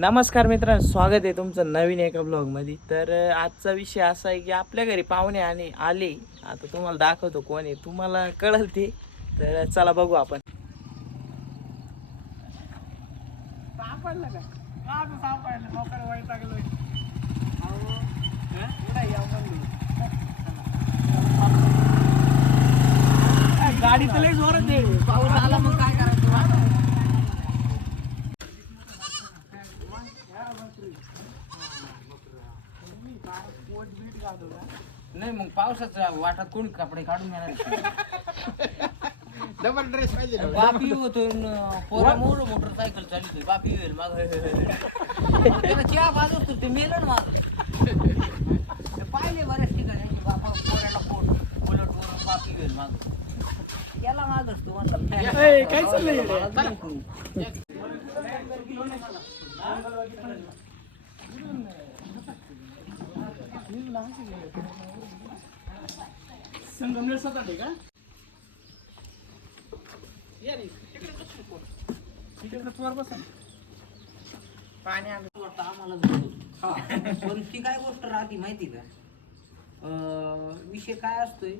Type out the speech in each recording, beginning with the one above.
नमस्कार मित्रांनो स्वागत आहे तुमचं नवीन एका ब्लॉगमध्ये तर आजचा विषय असा आहे की आपल्या घरी पाहुणे आणि आले. आता तुम्हाला दाखवतो कोण आहे. तुम्हाला कळल ते. तर चला बघू आपण. गाडी तर लई जोरात आहे पाऊस आला मग काय करायचं नाही मग पावसाच्या वाटात कोणी कपडे काढून घेणार डबल ड्रेस पाहिजे. बापी होतो पोरा मोर मोटरसायकल चालित बापी होईल माग. त्याला चहा बाजू ते मेलं ना माग. ते पाहिले बऱ्याच ठिकाणी की बापा पोराला पोट. बुलेट वरून बापी होईल माग. याला माग असतो म्हणतात ए, काय चाललंय? संगमनेर सतत आहे का? पाणी आलं वाटतं आम्हाला जमतं. पण ती काय गोष्ट राहते माहिती का? अं, विषय काय असतोय?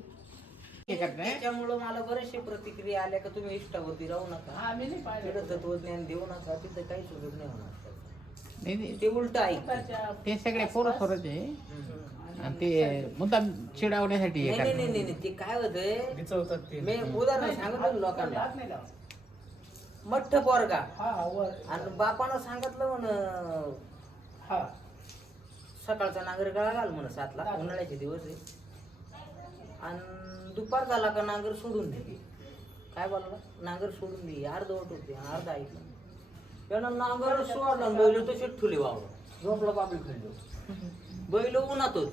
त्याच्यामुळं मला बरेचसे प्रतिक्रिया आल्या का तुम्ही इष्टावरती राहू नका. तिथं तत्वज्ञान देऊ नका तिथं काहीच उपयोग नाही होणार. नाही नाही. ते उलट ऐकतात ते सगळे पोरं सोरच आहे आणि ते मुद्दाम चिडावण्यासाठी हे नाही नाही करतात. नाही नाही, ते काय होतंय विचवतात ते. मी उदाहरण सांगितलं ना लोकांना. मठ्ठ पोरगा. आणि बापानं सांगितलं म्हण सकाळचा नांगर गळा घाल म्हण सातला. उन्हाळ्याचे दिवस आहे. आणि दुपार झाला का नांगर सोडून दे. काय बोलला? नांगर सोडून दे. अर्धवट होते अर्ध ऐकलं. त्यानं नांगर सोडला आणि बैल तसे ठुले वावर. झोपला बाबी खाल्लो बैल उन्हातच.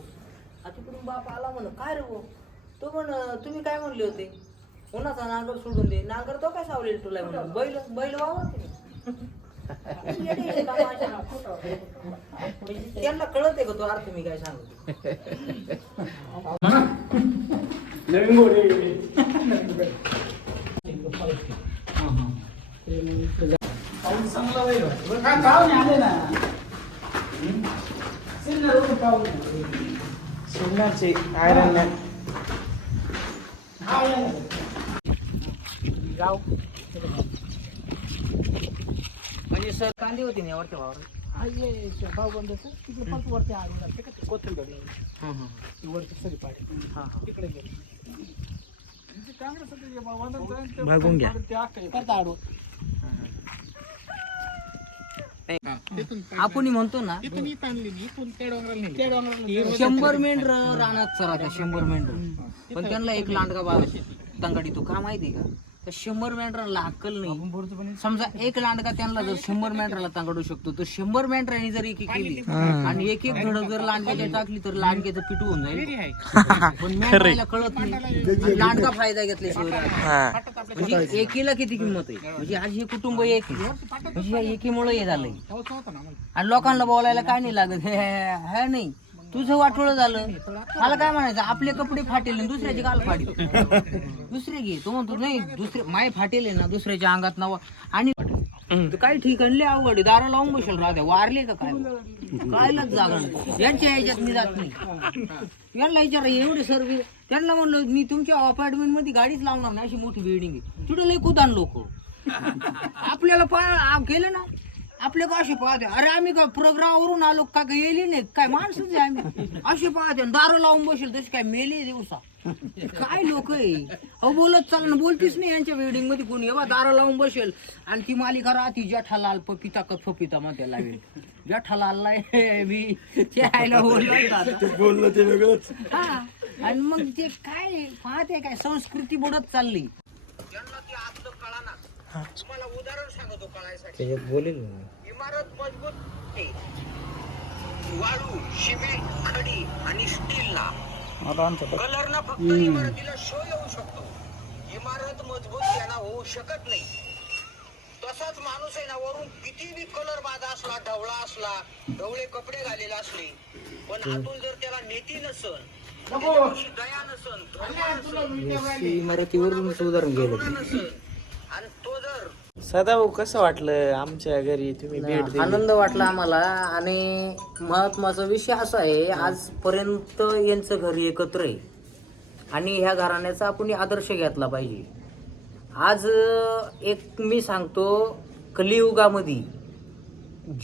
तिकडून बाप आला म्हण काय रे भाऊ तो म्हण तुम्ही काय म्हणले होते? उन्हाचा नांगर सोडून दे. नांगर तो काय सावलेला तुला? म्हणून बैल बैल वावर त्यांना कळत आहे का तो अर्थ मी काय सांगतो पाऊस चांगला आले ना सिन्नरवरून पाहुणे आले. सिन्नरचे आयरन मॅन गाव म्हणजे सर कांदे होते ना वरच्या वावर भाऊ बंधाचं तिकडे पाच वरती आले ते का ते? कोथिंबीर. ती वरती सरी पाडी तिकडे गेले. बघून घ्या. करता आडवं. आपण म्हणतो ना इथून इथं आणली मी, इथून त्या डोंगराला नेली. त्या डोंगराला शंभर मेंढर रानात चरात्या शंभर मेंढर. पण त्यांना एक लांडगा बा तंगाडी तो का माहिती का? त्या शंभर मेंढराला अक्कल नाही. समजा एक लांडगा त्यांना जर शंभर मेंढराला तांगडू शकतो तर शंभर मेंढरांनी जर एक एक केली आणि एक एक धडक जर लांडग्याच्या टाकली तर लांडग्याचं पिटू होऊन जाईल. पण मेंढराला कळत नाही. लांडगा फायदा घेतल्याशिवाय. म्हणजे एकीला किती किंमत आहे? म्हणजे आज हे कुटुंब एक. म्हणजे एकीमुळे हे झालंय. आणि लोकांना बोलायला काय नाही लागत. हे हे नाही. तुझं वाटोळ झालं. मला काय म्हणायचं? आपले कपडे फाटेल आणि दुसऱ्याचे काल फाटेल दुसरे घे. तो म्हणतो नाही दुसरे माय फाटेल आहे ना दुसऱ्याच्या अंगात नाव. आणि तर काही ठिकाणी लय अवघड आहे. दारा लावून बसेल राहते वारले का काय? कायलाच जागा नाही. यांच्या ह्याच्यात मी जात नाही. यांना विचारा एवढे सर्व त्यांना म्हणलं मी तुमच्या अपार्टमेंटमध्ये गाडीच लावणार नाही. अशी मोठी बिल्डिंग आहे. तिथे लय कुदान लोक. आपल्याला पा आ- गेले ना? आपले का असे पाहते? अरे आम्ही का प्रोग्रामवरून आलो का काय येली नाही? काय माणसंच आहे आम्ही. असे पाहते दारू लावून बसेल तसे काय मेले दिवसा. काय लोक आहे? अहो बोलत चाल ना बोलतीच नाही यांच्या बिल्डिंगमध्ये कोणी. एव्हा दारा लावून बसेल आणि ती मालिका राहती जठालाल पपिता का फपिता मध्ये लागेल जठालालला हे मी. ते आयला बोललो ते वेगळंच. हा. आणि मग ते काय पाहते काय? संस्कृती बुडत चालली. तुम्हाला उदाहरण सांगतो कळायसाठी. बोलेल इमारत मजबूत आहे. वाळू सिमेंट खडी आणि स्टीलला. कलरना फक्त इमारतीला शो येऊ शकतो. इमारत मजबूत त्यांना होऊ शकत नाही. तसाच माणूस आहे ना वरून किती बी कलर बाधा असला ढवळा असला ढवळे कपडे घालेले असले पण आतून जर त्याला नेती नसन त्याच्याविषयी दया नसन धर्म नसन उदाहरण गेलं नसन. आणि तो जर सदाभाऊ कसं वाटलं आमच्या घरी तुम्ही भेट दिली? आनंद वाटला आम्हाला आणि महत्त्वाचा विषय असा आहे आजपर्यंत यांचं घर एकत्र आहे. आणि ह्या घराण्याचा आपण आदर्श घेतला पाहिजे. आज अं, एक मी सांगतो कलियुगामध्ये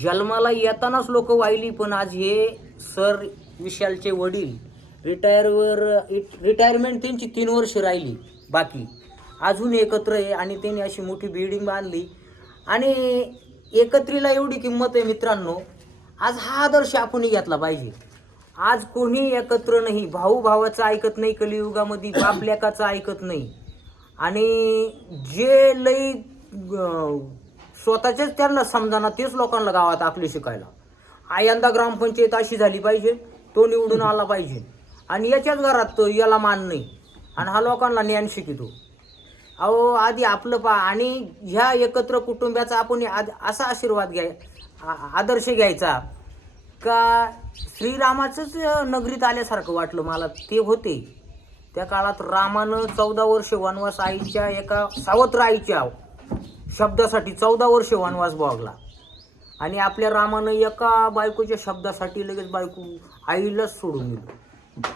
जन्माला येतानाच लोक वाहिली पण आज हे सर विशालचे वडील रिटायरवर रिटायरमेंट त्यांची तीन वर्ष राहिली बाकी. अजून एकत्र आहे आणि त्यांनी अशी मोठी बिल्डिंग बांधली. आणि एकत्रीला एवढी किंमत आहे मित्रांनो आज हा आदर्श आपणही घेतला पाहिजे. आज कोणी एकत्र नाही भाऊ भावाचं ऐकत नाही कलियुगामध्ये बाप लेकाचं ऐकत नाही. आणि जे लई स्वतःच्याच त्यांना समजाना तेच लोकांना गावात आपले शिकायला. आयंदा यंदा ग्रामपंचायत अशी झाली पाहिजे तो निवडून आला पाहिजे. आणि याच्याच घरात तो याला मान नाही. आणि हा लोकांना ज्ञान शिकितो. अहो आधी आपलं पा आणि ह्या एकत्र कुटुंबाचा आपण आद- असा आशीर्वाद घ्याय आ- आदर्श घ्यायचा. का श्रीरामाचंच नगरीत आल्यासारखं वाटलं मला ते होते. त्या काळात रामानं चौदा वर्ष वनवास आईच्या एका सावत्र आईच्या शब्दासाठी चौदा वर्ष वनवास भोगला आणि आपल्या रामानं एका बायकोच्या शब्दासाठी लगेच बायको आईलाच सोडून दिलं.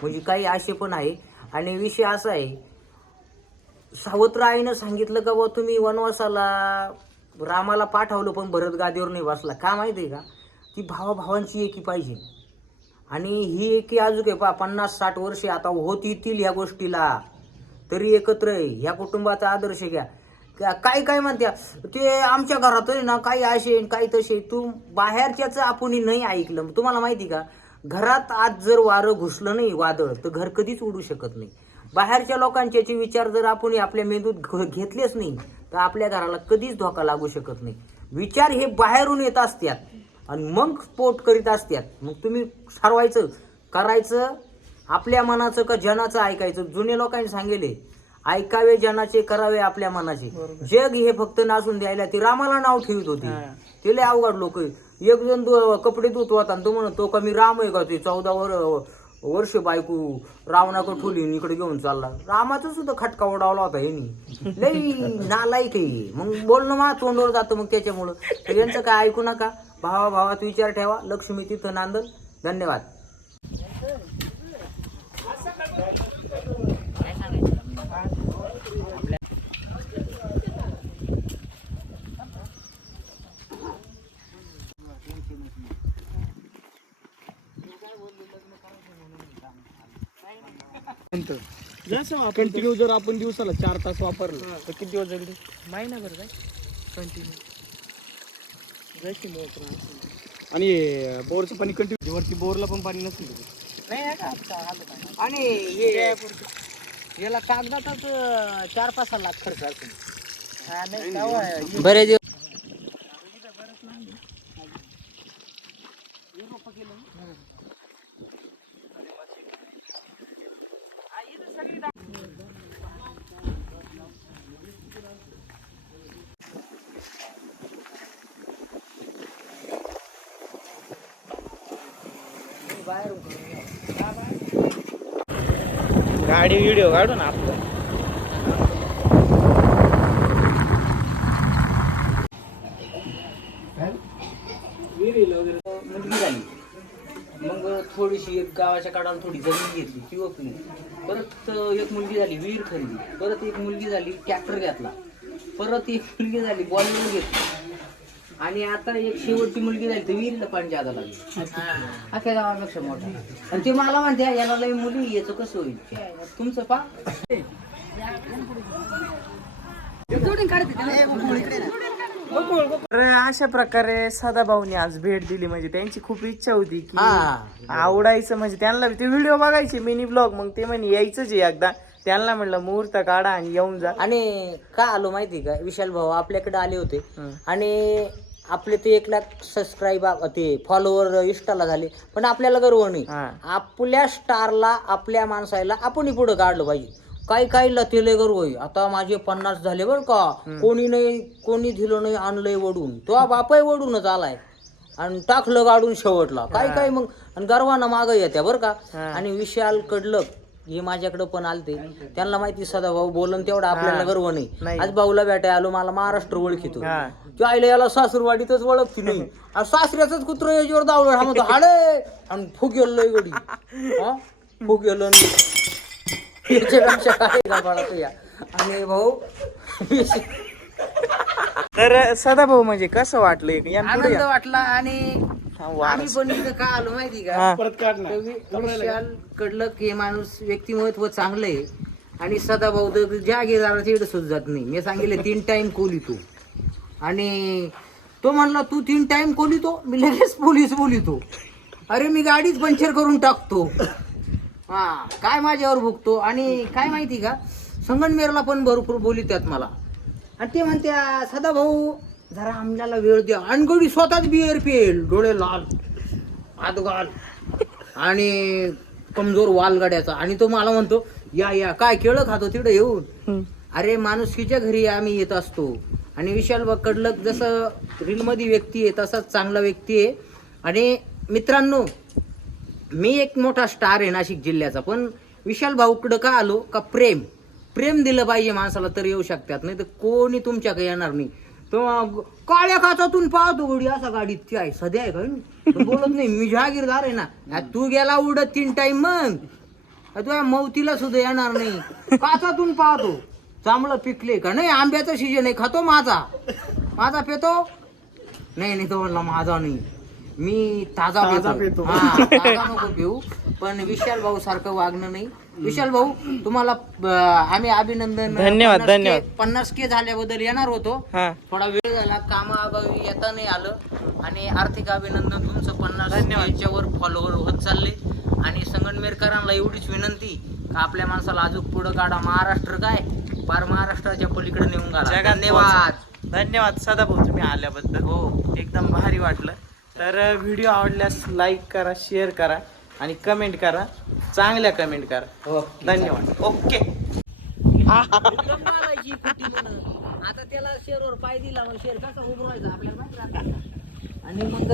म्हणजे काही असे पण आहे. आणि विषय असा आहे सावत्र आईनं सांगितलं का बुवा तुम्ही वनवासाला रामाला पाठवलं पण भरत गादीवर नाही बसला. का माहिती आहे का? ती भावाभावांची एकी पाहिजे. आणि ही एकी अजून काय पा पन्नास साठ वर्षे आता होत येतील ह्या गोष्टीला. तरी एकत्र आहे ह्या कुटुंबाचा आदर्श घ्या. काय काय म्हणत्या? ते आमच्या घरात आहे ना काही असे काही तसे. तू बाहेरच्याच आपण नाही ऐकलं. तुम्हाला माहिती का? घरात आज जर वारं घुसलं नाही वादळ तर घर कधीच उडू शकत नाही. बाहेरच्या लोकांचे विचार जर आपण आपल्या मेंदूत घेतलेच नाही तर आपल्या घराला कधीच धोका लागू शकत नाही. विचार हे बाहेरून येत असतात आणि मग स्पोर्ट करीत असतात. मग तुम्ही ठरवायचं करायचं आपल्या मनाचं का जनाचं ऐकायचं? जुने लोकांनी सांगितले ऐकावे जनाचे करावे आपल्या मनाचे. जग हे फक्त नाचून द्यायला ते रामाला नाव ठेवत होते. ते लय अवघड लोक. एक जण दु- कपडे धुत होता आणि तो म्हणत तो कमी राम आहे का? ते चौदा वर वर्ष बायको रावणाकडे ठुली इकडे घेऊन चालला. रामाचा सुद्धा खटका उडावला होता ह्यांनी लई नालायक आहे मग बोलणं मा तोंडवर जातं मग त्याच्यामुळं. तर यांचं काय ऐकू नका. भावा भावात विचार ठेवा. लक्ष्मी तिथं नांदल. धन्यवाद. जसं कंटिन्यू जर आपण दिवसाला चार तास वापरलं तर किती दिवस जगली महिनाभर काय कंटिन्यू जशी मोटर. आणि बोरचं पाणी कंटिन्यू वरती बोरला पण पाणी नसेल तिथे. नाही आहे का आता आलं पाहिजे. आणि हे याला कागदातच अं, चार पाच लाख खर्च असेल हा, नाही, तेव्हा आहे. बरे दिवस गाडी व्हिडिओ काढू ना आपलं. मुलगी झाली मग थोडीशी एक गावाच्या काढाला थोडी जमीन घेतली ती ओपली परत एक मुलगी झाली विहीर खरेदी. परत एक मुलगी झाली ट्रॅक्टर घेतला. परत एक मुलगी झाली बॉलिवूड घेतली. आणि आता एक शेवटची मुलगी झाली तर विहिरीला पाणी जादा लागली अख्या गावापेक्षा मोठा. आणि ते मला म्हणते याला लई मुली याचं कसं होईल? तुमचं पा. तर अशा प्रकारे सदाभाऊनी आज भेट दिली. म्हणजे त्यांची खूप इच्छा होती की आवडायचं. म्हणजे त्यांना ते व्हिडिओ बघायचे मिनी ब्लॉग. मग ते म्हणे यायचंच आहे एकदा. त्यांना म्हणलं मुहूर्त काढा आणि येऊन जा. आणि का आलो माहिती का? विशाल भाऊ आपल्याकडे आले होते. आणि आपले ते एक लाख सबस्क्राईब ते फॉलोवर इष्टाला झाले पण आपल्याला गर्व नाही. हा. आपल्या स्टारला आपल्या माणसाला आपण पुढे काढलं पाहिजे. काही काहीला ते लय गर्व आहे. आता माझे पन्नास झाले बरं का. कोणी नाही कोणी दिलं नाही आणलंय वडून. तो बापाय वडूनच आलाय. आणि टाकलं गाडून शेवटला. काय काय मग आणि गर्वानं माग येत्या बरं का. हा. आणि विशाल कडलक हे माझ्याकडे पण आलते. त्यांना माहिती सदा भाऊ बोलन तेवढा आपल्याला गर्व नाही. आज भाऊला भेटाय आलो मला महाराष्ट्र ओळखीतो हा. की आईला याला सासूरवाडीतच ओळखती नाही. आणि सासऱ्याच कुत्र याच्यावर दावलं हा म्हणतो हाडे! आणि फुग गेलो गडी. हा? फुग गेलो आणि भाऊ तर सदा भाऊ म्हणजे कसं वाटलं आनंद. वाटला आणि आम्ही. पण इथं का आलो माहिती का. परत विशाल कडलं हे माणूस व्यक्तिमत्व चांगलं आहे आणि सदाभाऊ तर ज्या गेजाराच्या इकडे सुद्धा जात नाही. मी सांगितले तीन टाइम कोलितो आणि तो म्हणला तू तीन टाइम कोलितो मी लगेच पोलीस बोलितो. अरे मी गाडीच पंक्चर करून टाकतो. हा काय माझ्यावर भुगतो आणि काय माहिती का? संगनमेरला पण भरपूर बोलित्यात मला. आणि ते म्हणत्या सदा भाऊ जरा आमल्याला वेळ द्या. अनगडी स्वतःच बिअर पिएल डोळे लाल. घाल आणि कमजोर वालगड्याचा आणि तो मला म्हणतो या या. काय केळं खातो तिकडे येऊन. अरे माणुसकीच्या घरी आम्ही येत असतो. आणि विशाल कडलक जसं रीलमध्ये व्यक्ती आहे तसाच चांगला व्यक्ती आहे. आणि मित्रांनो मी एक मोठा स्टार आहे नाशिक जिल्ह्याचा. पण विशाल भाऊकडं का आलो? का प्रेम? प्रेम दिलं पाहिजे माणसाला तर येऊ शकतात. नाही तर कोणी तुमच्याकडे येणार नाही. तो काळ्या काचातून पाहतो गोडी असा गाडीत ती आहे सध्या आहे का? तो बोलत नाही मी जहागीरदार आहे ना. आ, तू गेला उडत तीन टाइम मग. आ, तुझ्या मौतीला सुद्धा येणार नाही. काचातून पाहतो चांगलं पिकले का? नाही आंब्याचा सीजन आहे खातो माझा. माझा पेतो? नाही नाही तो म्हणला माझा नाही. मी ताजा ताजा पितो. पितो. हा, ताजा नको पिऊ. पण विशाल भाऊ सारखं वागणं नाही. विशाल भाऊ तुम्हाला अं, आम्ही अभिनंदन धन्यवाद, 50 के- धन्यवाद. पन्नास के झाल्याबद्दल येणार होतो. हा. थोडा वेळ झाला कामाअभावी येता नाही आलं. आणि आर्थिक अभिनंदन तुमचं पन्नास याच्यावर फॉलोवर होत चालले. आणि संगमनेरकरांना एवढीच विनंती का आपल्या माणसाला अजून पुढं काढा. महाराष्ट्र काय? पार महाराष्ट्राच्या पलीकडे नेऊन घाला. जगात धन्यवाद. धन्यवाद सदा भाऊ तुम्ही आल्याबद्दल. हो. एकदम भारी वाटलं. तर व्हिडिओ आवडल्यास लाईक करा शेअर करा. आणि कमेंट करा. चांगल्या कमेंट करा. धन्यवाद. ओके. आता त्याला शेअरवर पाय दिला मग शेअर कसा उभवायचा आपल्याला? आणि मग.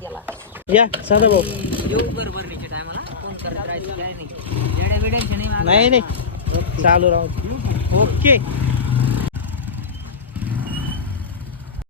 त्याला. या सदा भाऊ. येऊ बर भरणीच्या टायमाला फोन करत राहायचं काय नाही. नाही नाही चालू राहू ओके.